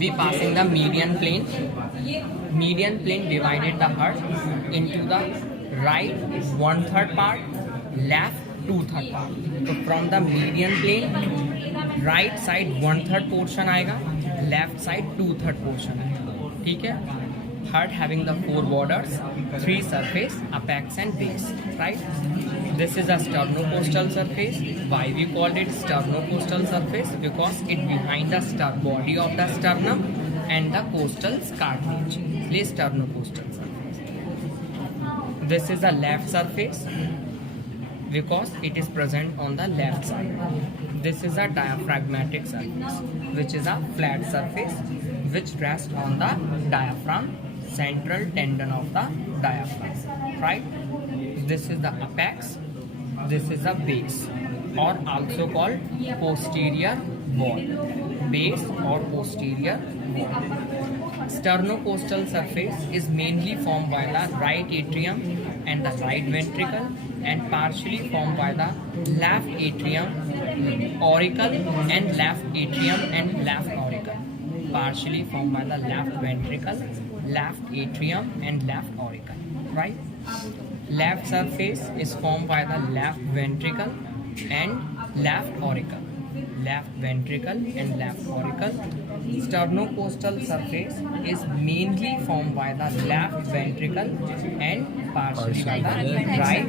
we passing the median plane. Median plane divided the heart into the right 1/3 part, left 2/3 part. तो from the median plane right side 1/3 portion आएगा, left side 2/3 portion आएगा. ठीक है. Heart having the 4 borders, 3 surface, apex and base. Right. This is a sternocostal surface. Why we called it sternocostal surface? Because it behind the body of the sternum and the costal cartilage. Please sternocostal surface. This is the left surface because it is present on the left side. This is a diaphragmatic surface, which is a flat surface which rests on the diaphragm, central tendon of the diaphragm. Right? This is the apex. This is the base, or also called posterior wall. Base or posterior wall. Sternocostal surface is mainly formed by the right atrium and the right ventricle, and partially formed by the left atrium auricle and left atrium and left auricle. Partially formed by the left ventricle, left atrium and left auricle. Right? Left surface is formed by the left ventricle and left auricle. Left ventricle and left auricle. Sternocostal surface is mainly formed by the left ventricle and partially by the right.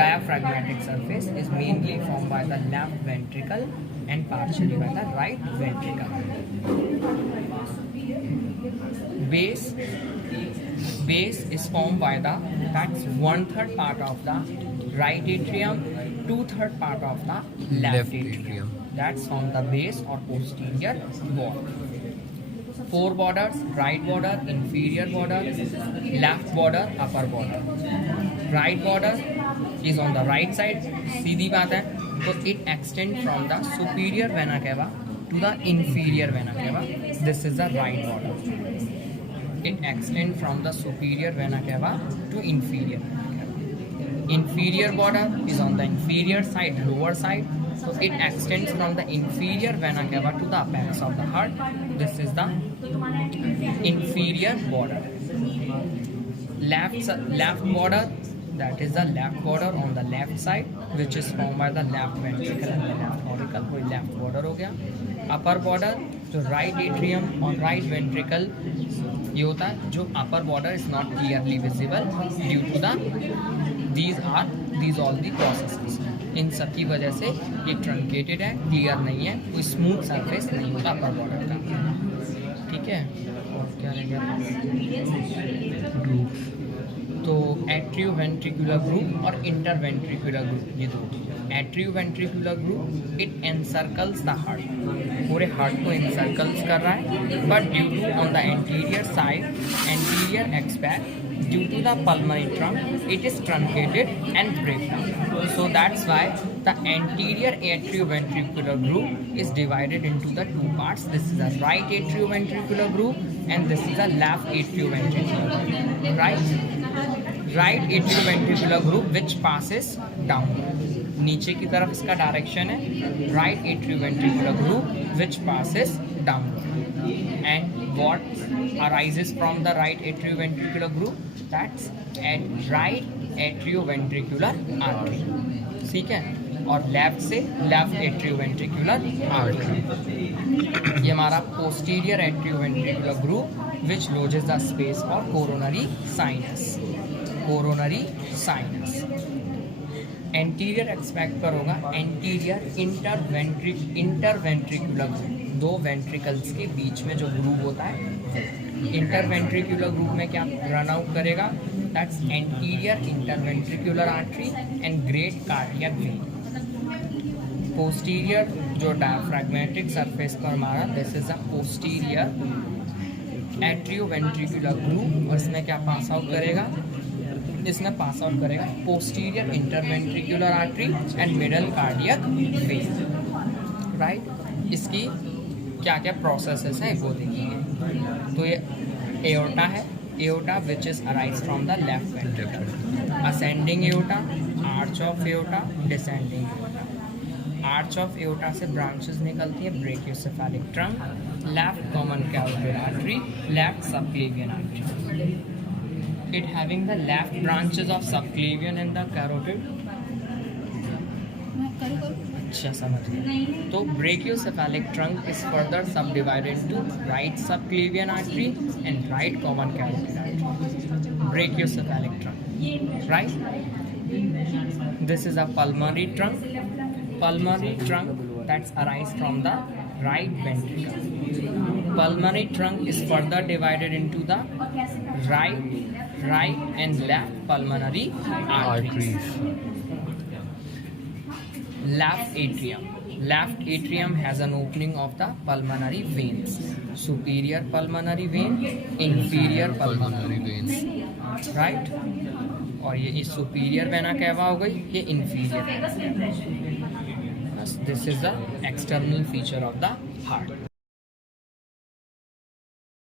Diaphragmatic surface is mainly formed by the left ventricle and partially by the right ventricle. Base is formed by that's 1/3 part of the right atrium, 2/3 part of the left atrium. That's from the base or posterior wall. 4 borders: right border, inferior border, left border, upper border. Right border is on the right side. सीधी बात है. So it extends from the superior vena cava to the inferior vena cava. This is the right border. It extends from the superior vena cava to inferior vena cava. Inferior border is on the inferior side, lower side. So it extends from the inferior vena cava to the apex of the heart. This is the inferior border. Left border, that is the left border on the left side, which is formed by the left ventricle and the left auricle. कोई left border हो गया. Upper border जो right atrium और right ventricle ये होता है, जो upper border is not clearly visible due to the these all the processes. इन सब की वजह से ये ट्रंकेटेड है, क्लियर नहीं है, कोई स्मूथ सरफेस नहीं होता अपर बॉर्डर का. ठीक है. और क्या रह गया? तो एट्रियोवेंट्रिकुलर ग्रुप और इंटरवेंट्रिकुलर ग्रुप, ये दो. Atrioventricular group it encircles the heart, पूरे हार्ट को एनसर्कल्स कर रहा है, but due to on the anterior side, anterior aspect, due to the pulmonary trunk, it is truncated and break down. So that's why the anterior atrioventricular group is divided into the 2 parts. This is the right atrioventricular group and this is the left atrioventricular group. Right atrioventricular group which passes downward. नीचे की तरफ इसका direction है. Right atrioventricular group which passes downward. And what arises from the right atrioventricular group? That's right atrioventricular artery. ठीक है. और left से left atrioventricular artery. ये हमारा posterior atrioventricular group which lodges the space for coronary sinus. Coronary sinus anterior aspect पर होगा. Anterior interventricular group, 2 ventricles के बीच में जो ग्रुप होता है. इंटरवेंट्रिकुलर ग्रुप में क्या रन आउट करेगा? That's anterior interventricular artery and great cardiac vein. Posterior जो डायफ्रैग्मेटिक सरफेस पर हमारा, this is a posterior atrioventricular group. और इसमें क्या पास आउट करेगा? इसमें पास आउट करेगा posterior interventricular artery and middle cardiac vein. Right. इसकी क्या क्या प्रोसेसेस हैं वो देखेंगे. तो ये एओर्टा है. Aorta which is arise from the left ventricle. Ascending aorta, arch of aorta, descending aorta. Arch of aorta से ब्रांचेस निकलती है, brachiocephalic trunk, left common carotid artery, left subclavian artery. It having the left branches of subclavian and the carotid. अच्छा समझ गए. तो brachiocephalic trunk is further subdivided into right subclavian artery and right common carotid artery. Brachiocephalic trunk, right. This is a pulmonary trunk. Pulmonary trunk that's arise from the right ventricle. Pulmonary trunk is further divided into the right and left pulmonary arteries. Left atrium. Left atrium has an opening of the pulmonary veins. Superior pulmonary vein, inferior pulmonary vein. Right? और ये इस superior vena cava हो गई, ये inferior. This is the external feature of the heart.